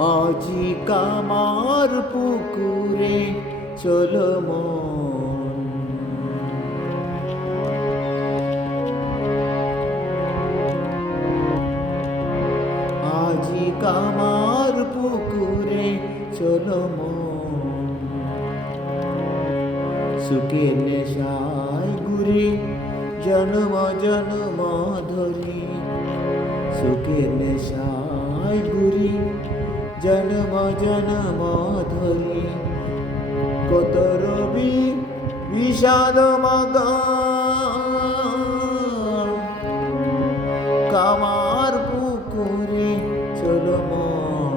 আজি কামার পুকুরে চলো মন, আজি কামার পুকুরে চলো মন, সুখের নেশায় ঘুরে জন্ম জন্ম ধরি, সুখের নেশায় ঘুরি জন্ম জন্ম ধরি, কত রবি বিষাদ মগান, কামার পুকুরে চলো মন,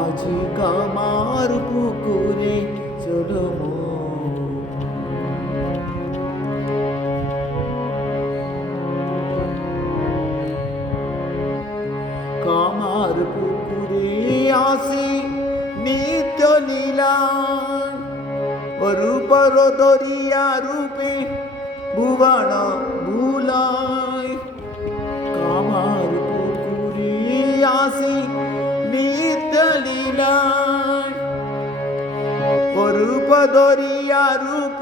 আজি কামার পুকুরে চলো মন। কামার পুকুরে আসি নিত্য লীলা, রূপর দরিয়া রূপে ভুবন ভুলায়, কামার পুকুরে আসি নিত্য লীলা, রূপ দরিয়া রূপ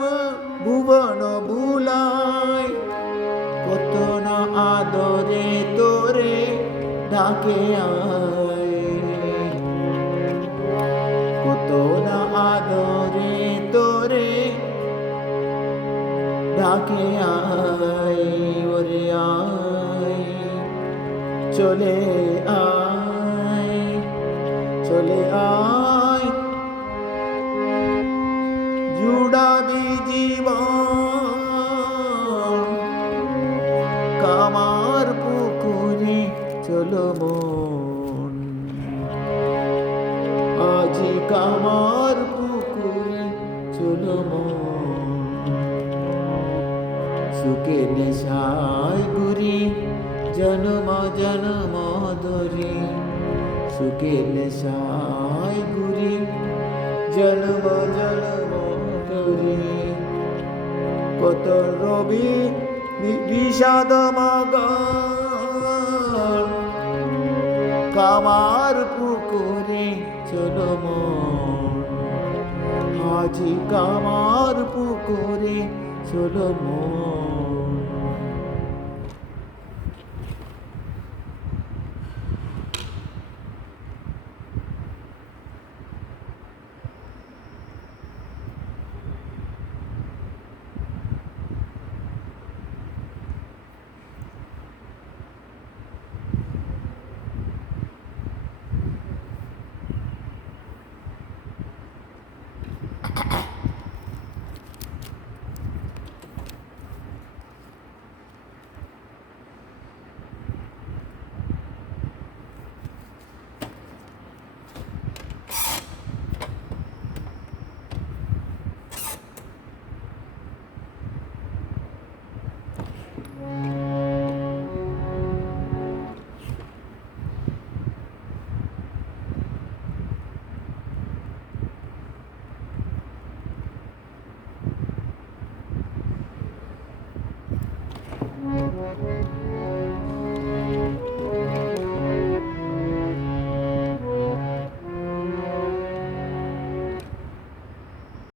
ভুবন ভুলায়, কত না আদরে তোরে ডাকে আয়, কত না আদরে তোরে ডাকে আয়, ওরে আয় চলে আয়, চলে আয় জুড়াবি জীবন, কামার পুকুরে চলো মন, আজি কামার পুকুরে চলো মন, সুখের নেশায় ঘুরি জন্ম জন্ম ধরি, সুখের নেশায় ঘুরি জন্ম জন্ম ধরি, কত রবি বিষাদ মগান, কামার পুকুরে চলো মন, আজি কামার পুকুরে চলো মন।